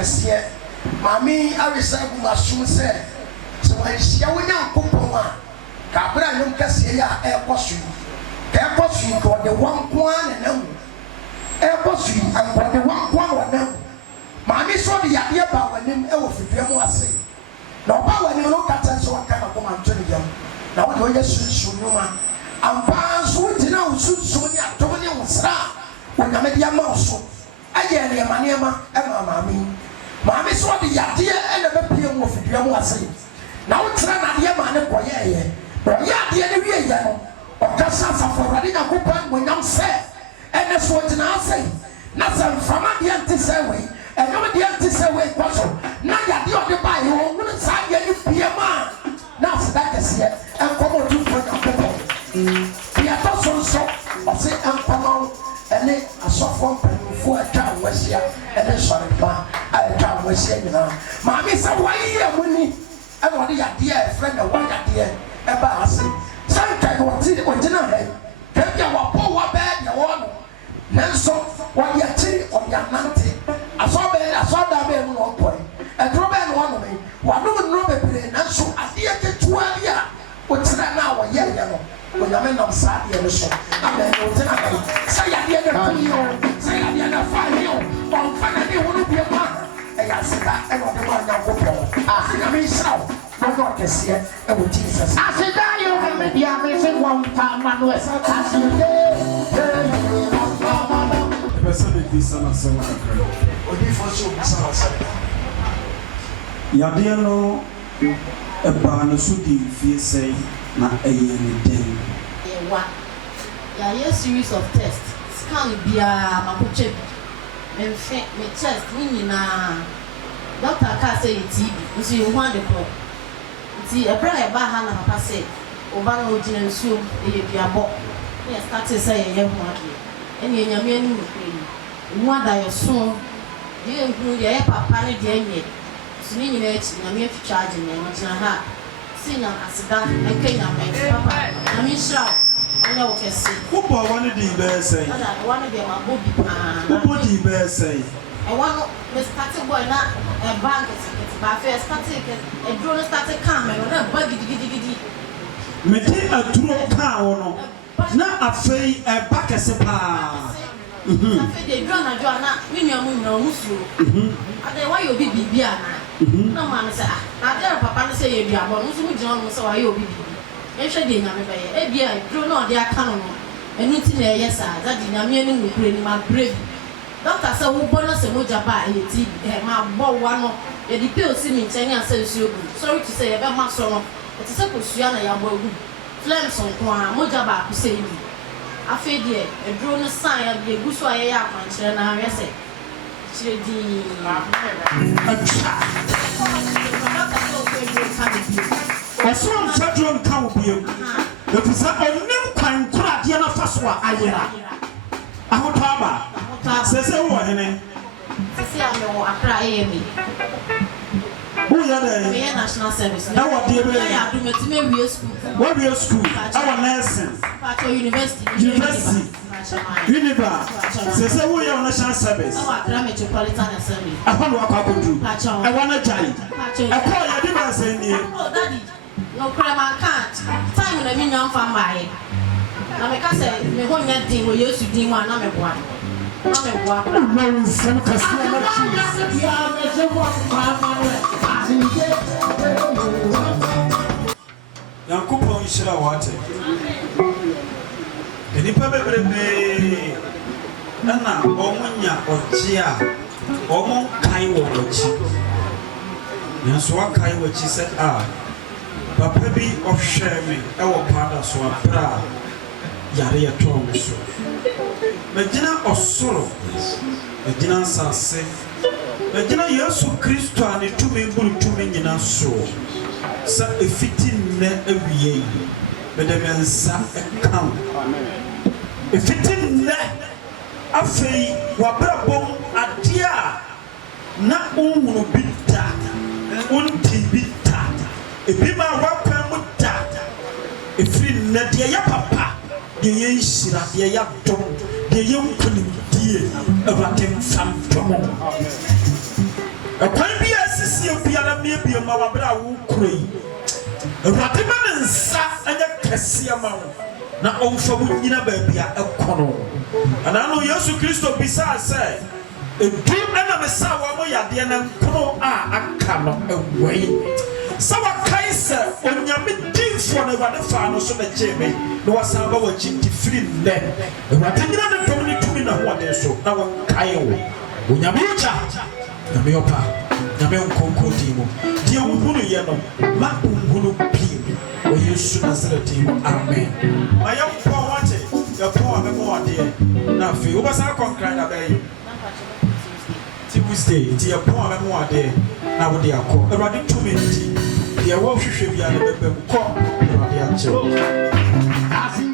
kɛseɛ maame awesa gu masom sɛ sɛ wɔahyia wo Nyankopɔn a ka abra nnwom kɛseɛ yi a ɛrekɔ so yi ka ɛkɔ so yi ka ɔde wɔn nko ara na nam ɛrekɔ so yi ɔde wɔn nko ara wɔ nam maame so ɔde yadeɛ ba w'anim ɛwɔ fidua mu ase na ɔba w'anim no kata nso wɔka na kɔma nto ne yam na wɔde wɔyɛ sunsun nnwoma ampa nso wogyina wo sunsun ne atɔm ne wo sra a onyame de ama wo so ayɛ nneɛma ɛma maame so ɔde yadeɛ ɛna bɛpie mu wɔ fidua mu ase na wotena nadeɛ ma ne kɔyɛɛyɛ na ɔyɛ adeɛ no wieyɛ no ɔkasa asafo Awurade Nyankopɔn wɔnyam sɛ ɛne so ɔgyina ase na sɛ mframa deɛ nte sɛ wei ɛnyɛm deɛ nte sɛ wei kɔ so na yadeɛ ɔde baeɛ wɔhunu saa deɛ no pie mu a na aseda kɛseɛ ɛnkɔma ɔtumfoɔ Nyankopɔn deɛtɔ so nso ɔse ɛnkɔma wo ɛne asɔfoɔ mpanimfoɔ atwa a wɔahyia ɛne nsɔrepa a atwa a wɔahyia nyinaa maame sɛ wɔayɛ mu ni ɛna ɔde yadeɛ a ɛfrɛ na wɔyadeɛ ɛba ase sɛ nkae ɔgyina ha yi baabi a wɔbɔ wɔ bɛɛ deɛ wɔ no nanso wɔde akyiri ɔde anante asɔda bɛɛ mu na ɔbɔe ɛduro bɛɛ na ɔnome wɔanom nnuro bebree nanso adeɛ ketewa bi a ɔkyerɛ no a wɔyɛɛyɛ no onyame nam saa adeɛ no so amen ɔgyina ha yi sɛ yadeɛ no kɔyi o sɛ yadeɛ no fa yi o ɔmfa na ne wo no bie mu a ɛyɛ aseda ɛna ɔde ma Nyankopɔn a nyame nhyira wo na ɔde ɔkɛseɛ ɛwɔ Jesus aseda yɛ onyame deɛ ame se wɔmfa ma no ɛsɛ aseda ɛbɛsɛ ne di sana sɛ wakakra odiyifoɔ sɛ obi sana sɛ yadeɛ no ɛbaa no so di mfie sɛe na ɛyɛ ne den yɛwa yɛayɛ series of test scan biara makɔkyɛ bi memfe me chest ne nyinaa doctor kaa sɛ yɛ TB nso yɛhu ade korɔ nti ɛberɛ a yɛbaa ha na papa sɛ ɔba no ɔgyina nsuom ɛyɛ duabɔ ne yɛstate sɛ yɛyɛ ho adeɛ ɛne ɛnyame anim nokorɛ ni ɛmu adayɛso deɛ nhunu deɛ ɛyɛ papa ne deɛ nyɛ so ne nyinaa akyi nyame atwitwa agye ne ɛno gyina ha si nyam aseda ɛnka nyame papa nyame nhyira wo ɔnyɛ wo kɛse wobɔ awa no din bɛyɛ sɛe ɛwa no deɛ mabɔ bi paa wobɔ din bɛyɛ sɛe ɛwa no me starte boy na ɛba nketenkete baafɛ starte ɛduro no starte kaa me no na ɛba gidigidigidi mede aduro kaa wo no na afei ɛba kɛse paa afei deɛ aduro anadwo a na me nua mu nyina ɔmo suo ade wayɛ obi biribi anaa na maa no sɛ na ade papa no sɛ yɛ aduabɔ no nso mu gyina ɔno sɛ wayɛ obi biribi ɛhwɛ deɛ nyame bɛyɛ ebia aduro na ɔde aka no no ɛno nti na ɛyɛ saa dade nyame anim nokorɛ ni mabrɛ bi doctor sɛ wobɔ no sɛ mogya ba a ɛyɛ TB mabɔ wa no yɛde pill si me nkyɛn asɛ nsuo gu sorry to say yɛbɛma so no ɛte sɛ kosua na yɛabɔ agu flames nko a mogya baako sɛ yi afei deɛ aduro no san yɛde gu so a yɛyɛ akwankyerɛ na ahwɛ sɛ kyerɛ dii ɛsoro mfaduro nka wo biom ɛfiri sɛ ɔnem kwan koradeɛ no fa so a ayera ahotɔ aba sɛ sɛ wowɔ hene sisi a mewɔ Accra AMA woyɛ dɛ meyɛ national service ɛwɔ deɛ bɛ meyɛ adomatimi awie school wawie school ɛwɔ nursing Pacho University Uniba sɛ sɛ woyɛ wo national service ɛwɔ Accra Metropolitan Assembly ɛhɔ ne wakɔ akɔduru Pacho ɛwɔ no gyae ɛkɔɔ yɛde ba asɛn nie oh daddy no krema can't time na me nwa mfa mbae na me ka sɛ me ho nya din wɔ Yesu din mu a na me boa nsɛm kɛseɛ na Nyankopɔn nhyira wɔate nnipa bebrebee ɛna ɔmo nya ɔgye a ɔmo nkae wɔ wɔkyi nanso wakae wɔkyi sɛ a papa bi ɔhwɛ me ɛwɔ paada so aberɛ a yare yɛtɔɔ me so magyina ɔsoro magyina nsase magyina Yesu Kristo a ne tumi buru tumi nyina soɔ sɛ ɛfiti nnɛ awie yi mede me nsa ɛka wo ɛfiti nnɛ afei wabrabɔ adeɛ a na wonhunu bi da wonti bi da ebi ma wakwan mu da ɛfiri nnɛ deɛ yɛ papa deɛ yɛ nhyira deɛ yɛ adom deɛ yɛ nkonimdie Awurade mfa ntɔmɔ a kwan bi asisi biara me bi ma wabra wo kuroi awurade ma ne nsa anya kɛseɛ ma wo na ɔmfa wo nyina baabi a ɛkɔno ana no Yesu Kristo bisa sɛ edu ɛna me sa wa mo yadeɛ na nkono a aka no ɛwɔi sɛ wakae sɛ onyame dinfoɔ no awurade faa no so na gyee me na wasan ba wakyi nti firi nnɛ awurade nyina ne dɔm ne tumi na hoɔden so na wɔkae wo onyame wogya nyame ɔpa nyame nkonko din mu deɛ wohunu yɛ no ma wohunu pii wɔ Yesu Nasareti mu amen ma yɛmpɔ wate yɛpɔ a bɛmɔ adeɛ na afei wobɛsa akɔnkran na bɛyɛ Tuesday nti yɛpɔ a bɛmɔ adeɛ na wode akɔ awurade tumi nti deɛ wɔhwehwɛ biara bɛbɛm kɔ awurade akyerɛ